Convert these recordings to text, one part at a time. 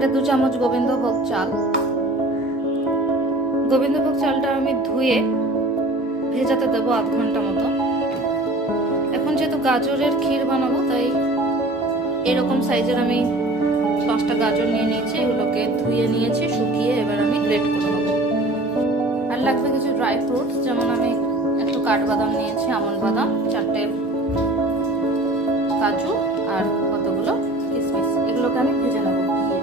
এটা 2 চামচ গোবিন্দভোগ চাল। গোবিন্দভোগ চালটা আমি ধুয়ে ভেজাতে দেবো আধ ঘন্টা মতো। এখন যেহেতু গাজরের ক্ষীর বানাবো তাই এরকম সাইজের আমি 5টা গাজর নিয়ে নিয়েছি। এগুলোকে ধুয়ে নিয়েছি, শুকিয়ে এবার আমি গ্রেট করে নেবো। আর লাগবে কিছু ড্রাই ফ্রুটস, যেমন আমি একটু কাঠবাদাম নিয়েছি, আমন্ড বাদাম, 4টে কাজু আর কতগুলো কিশমিশ। এগুলোকে আমি ভেজে নেবো ঘিয়ে।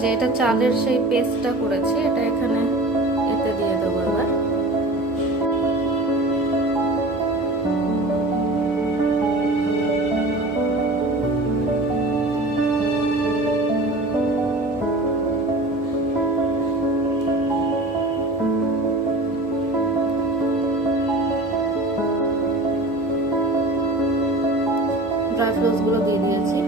যে এটা চালের সেই পেস্টটা করেছি, এটা এখানে এতে দিয়ে দেবো এবার। ড্রাই ফ্রুটস গুলো দিয়ে দিয়েছি।